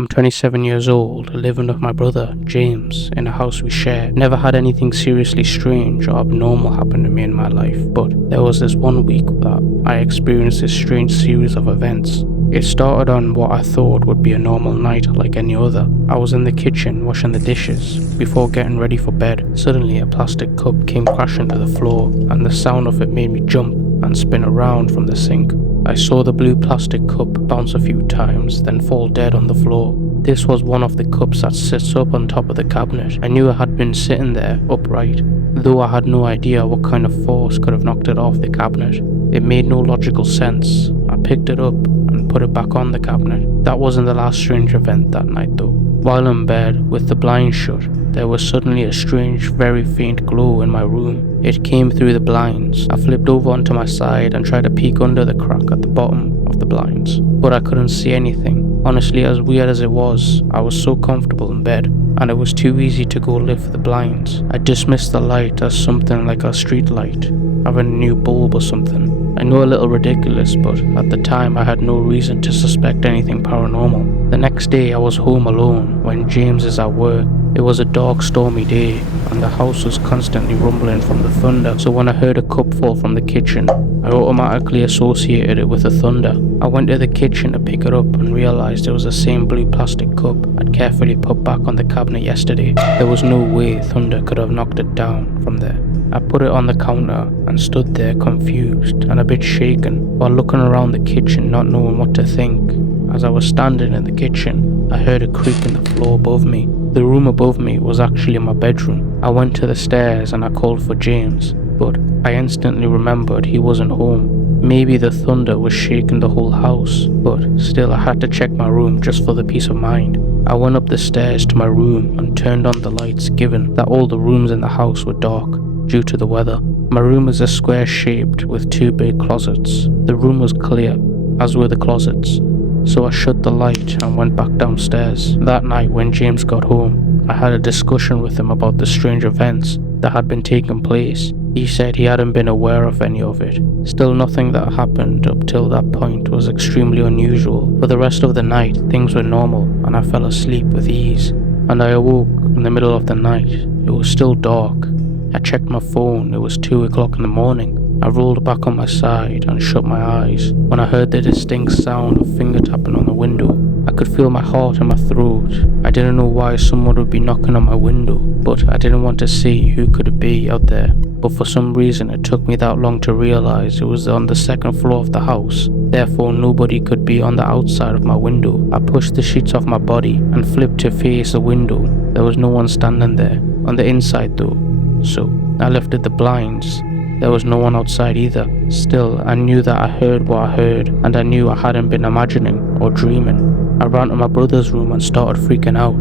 I'm 27 years old, living with my brother, James, in a house we share. Never had anything seriously strange or abnormal happen to me in my life, but there was this one week that I experienced this strange series of events. It started on what I thought would be a normal night like any other. I was in the kitchen washing the dishes. Before getting ready for bed, suddenly a plastic cup came crashing to the floor, and the sound of it made me jump and spin around from the sink. I saw the blue plastic cup bounce a few times, then fall dead on the floor. This was one of the cups that sits up on top of the cabinet. I knew it had been sitting there, upright, though I had no idea what kind of force could have knocked it off the cabinet. It made no logical sense. I picked it up and put it back on the cabinet. That wasn't the last strange event that night though. While in bed, with the blinds shut, there was suddenly a strange, very faint glow in my room. It came through the blinds. I flipped over onto my side and tried to peek under the crack at the bottom of the blinds, but I couldn't see anything. Honestly, as weird as it was, I was so comfortable in bed, and it was too easy to go lift the blinds. I dismissed the light as something like a street light, having a new bulb or something. I know a little ridiculous, but at the time I had no reason to suspect anything paranormal. The next day I was home alone when James is at work. It was a dark, stormy day, and the house was constantly rumbling from the thunder, so when I heard a cup fall from the kitchen, I automatically associated it with the thunder. I went to the kitchen to pick it up and realised it was the same blue plastic cup I'd carefully put back on the cabinet yesterday. There was no way thunder could have knocked it down from there. I put it on the counter and stood there confused and a bit shaken while looking around the kitchen, not knowing what to think. As I was standing in the kitchen, I heard a creak in the floor above me. The room above me was actually my bedroom. I went to the stairs and I called for James, but I instantly remembered he wasn't home. Maybe the thunder was shaking the whole house, but still I had to check my room just for the peace of mind. I went up the stairs to my room and turned on the lights, given that all the rooms in the house were dark due to the weather. My room is a square shaped with two big closets. The room was clear, as were the closets, so I shut the light and went back downstairs. That night when James got home, I had a discussion with him about the strange events that had been taking place. He said he hadn't been aware of any of it. Still, nothing that happened up till that point was extremely unusual. For the rest of the night, things were normal and I fell asleep with ease. And I awoke in the middle of the night. It was still dark. I checked my phone. It was 2 o'clock in the morning. I rolled back on my side and shut my eyes when I heard the distinct sound of finger tapping on the window. I could feel my heart in my throat. I didn't know why someone would be knocking on my window, but I didn't want to see who could it be out there. But for some reason it took me that long to realize it was on the second floor of the house. Therefore nobody could be on the outside of my window. I pushed the sheets off my body and flipped to face the window. There was no one standing there on the inside though, so I lifted the blinds. There was no one outside either. Still, I knew that I heard what I heard, and I knew I hadn't been imagining or dreaming. I ran to my brother's room and started freaking out.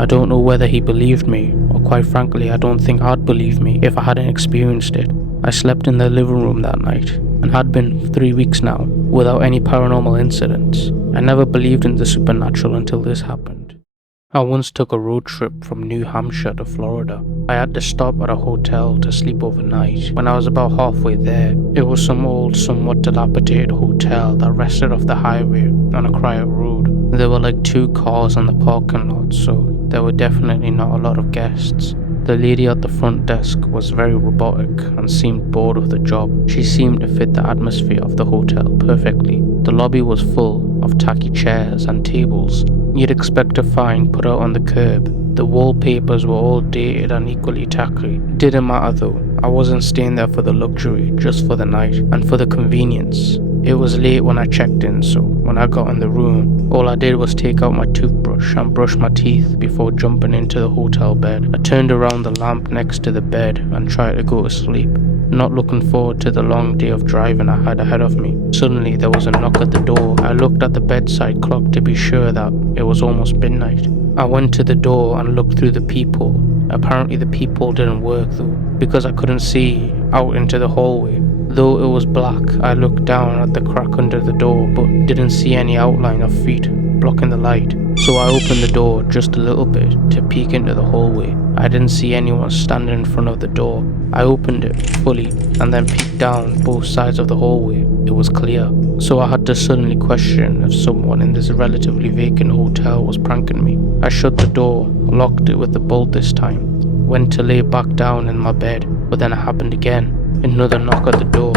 I don't know whether he believed me, or quite frankly I don't think I'd believe me if I hadn't experienced it. I slept in the living room that night, and had been for 3 weeks now, without any paranormal incidents. I never believed in the supernatural until this happened. I once took a road trip from New Hampshire to Florida. I had to stop at a hotel to sleep overnight. When I was about halfway there, it was some old, somewhat dilapidated hotel that rested off the highway on a quiet road. There were like 2 cars on the parking lot, so there were definitely not a lot of guests. The lady at the front desk was very robotic and seemed bored of the job. She seemed to fit the atmosphere of the hotel perfectly. The lobby was full of tacky chairs and tables you'd expect to find put out on the curb. The wallpapers were all dated and equally tacky. Didn't matter though, I wasn't staying there for the luxury, just for the night and for the convenience. It was late when I checked in, so when I got in the room, all I did was take out my toothbrush and brush my teeth before jumping into the hotel bed. I turned around the lamp next to the bed and tried to go to sleep, not looking forward to the long day of driving I had ahead of me. Suddenly there was a knock at the door. I looked at the bedside clock to be sure that it was almost midnight. I went to the door and looked through the peephole. Apparently the peephole didn't work though, because I couldn't see out into the hallway. Though it was black, I looked down at the crack under the door but didn't see any outline of feet blocking the light. so I opened the door just a little bit to peek into the hallway. I didn't see anyone standing in front of the door. I opened it fully and then peeked down both sides of the hallway. It was clear, so I had to suddenly question if someone in this relatively vacant hotel was pranking me. I shut the door, locked it with the bolt this time, went to lay back down in my bed, but then it happened again. Another knock at the door.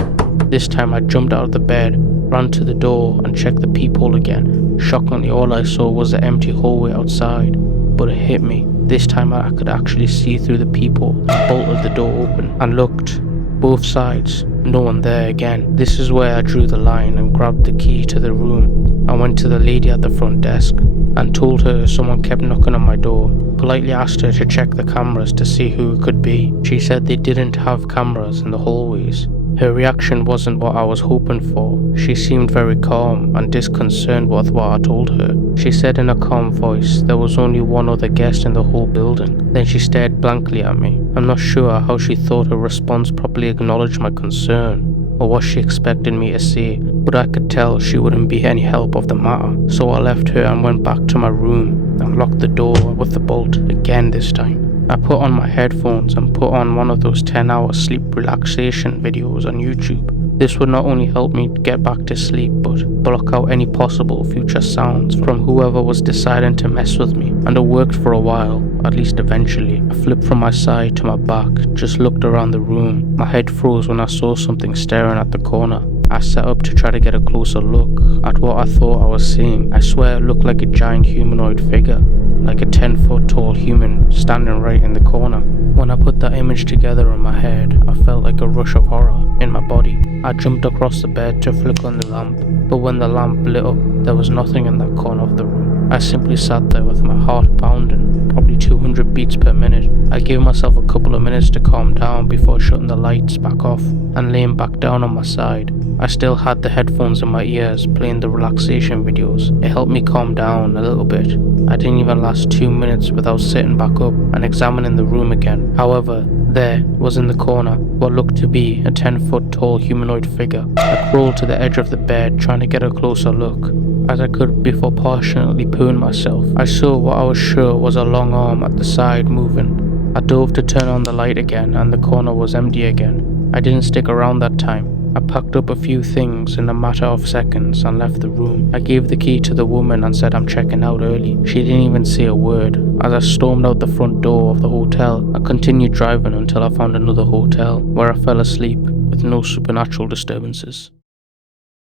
This time I jumped out of the bed, ran to the door and checked the peephole again. Shockingly, all I saw was the empty hallway outside, but it hit me. This time I could actually see through the peephole and bolted the door open and looked. Both sides, no one there again. This is where I drew the line and grabbed the key to the room. I went to the lady at the front desk and told her someone kept knocking on my door. Politely asked her to check the cameras to see who it could be. She said they didn't have cameras in the hallways. Her reaction wasn't what I was hoping for. She seemed very calm and disconcerted with what I told her. She said in a calm voice there was only one other guest in the whole building. Then she stared blankly at me. I'm not sure how she thought her response properly acknowledged my concern, or what she expected me to say, but I could tell she wouldn't be any help of the matter. So I left her and went back to my room and locked the door with the bolt again this time. I put on my headphones and put on one of those 10-hour sleep relaxation videos on YouTube. This would not only help me get back to sleep, but block out any possible future sounds from whoever was deciding to mess with me. And it worked for a while, at least eventually. I flipped from my side to my back, just looked around the room. My head froze when I saw something staring at the corner. I sat up to try to get a closer look at what I thought I was seeing. I swear it looked like a giant humanoid figure, like a 10-foot tall human standing right in the corner. When I put that image together in my head, I felt like a rush of horror in my body. I jumped across the bed to flick on the lamp, but when the lamp lit up, there was nothing in that corner of the room. I simply sat there with my heart pounding, probably 200 beats per minute. I gave myself a couple of minutes to calm down before shutting the lights back off and laying back down on my side. I still had the headphones in my ears playing the relaxation videos. It helped me calm down a little bit. I didn't even last 2 minutes without sitting back up and examining the room again. However, there was in the corner what looked to be a 10-foot tall humanoid figure. I crawled to the edge of the bed trying to get a closer look as I could before partially pooing myself. I saw what I was sure was a long arm at the side moving. I dove to turn on the light again and the corner was empty again. I didn't stick around that time. I packed up a few things in a matter of seconds and left the room. I gave the key to the woman and said I'm checking out early. She didn't even say a word. As I stormed out the front door of the hotel, I continued driving until I found another hotel where I fell asleep with no supernatural disturbances.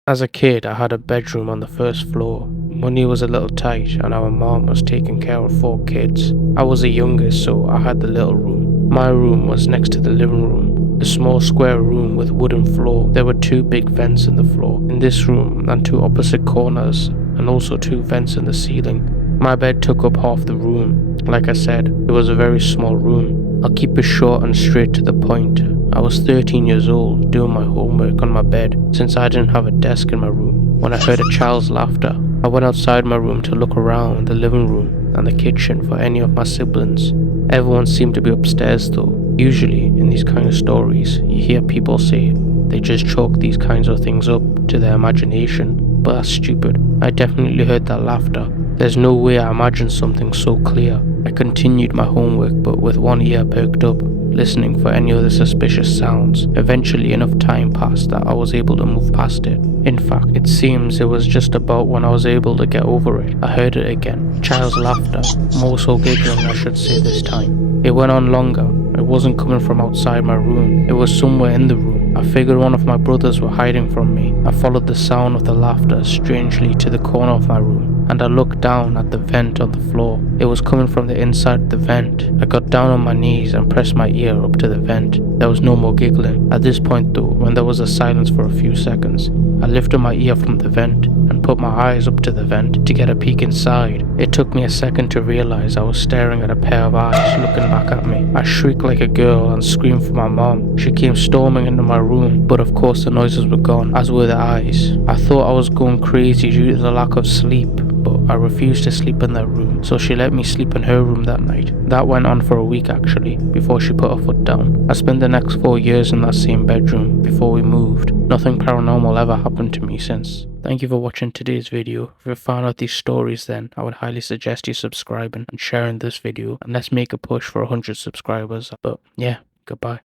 As a kid, I had a bedroom on the first floor. Money was a little tight and our mom was taking care of 4 kids. I was the youngest, so I had the little room. My room was next to the living room, a small square room with wooden floor. There were 2 big vents in the floor in this room and 2 opposite corners, and also 2 vents in the ceiling. My bed took up half the room. Like I said, it was a very small room. I'll keep it short and straight to the point. I was 13 years old, doing my homework on my bed since I didn't have a desk in my room, when I heard a child's laughter. I went outside my room to look around the living room and the kitchen for any of my siblings. Everyone seemed to be upstairs though. Usually, in these kind of stories, you hear people say they just chalk these kinds of things up to their imagination, but that's stupid. I definitely heard that laughter. There's no way I imagined something so clear. I continued my homework, but with one ear perked up, listening for any other suspicious sounds. Eventually enough time passed that I was able to move past it. In fact, it seems it was just about when I was able to get over it. I heard it again. Child's laughter, more so giggling I should say this time. It went on longer. It wasn't coming from outside my room. It was somewhere in the room. I figured one of my brothers were hiding from me. I followed the sound of the laughter strangely to the corner of my room, and I looked down at the vent on the floor. It was coming from the inside of the vent. I got down on my knees and pressed my ear up to the vent. There was no more giggling. At this point though, when there was a silence for a few seconds, I lifted my ear from the vent and put my eyes up to the vent to get a peek inside. It took me a second to realize I was staring at a pair of eyes looking back at me. I shrieked like a girl and screamed for my mom. She came storming into my room, but of course the noises were gone, as were the eyes. I thought I was going crazy due to the lack of sleep, but I refused to sleep in that room, so she let me sleep in her room that night. That went on for a week actually, before she put her foot down. I spent the next 4 years in that same bedroom before we moved. Nothing paranormal ever happened to me since. Thank you for watching today's video. If you found out these stories, then I would highly suggest you subscribing and sharing this video, and let's make a push for 100 subscribers. But yeah, goodbye.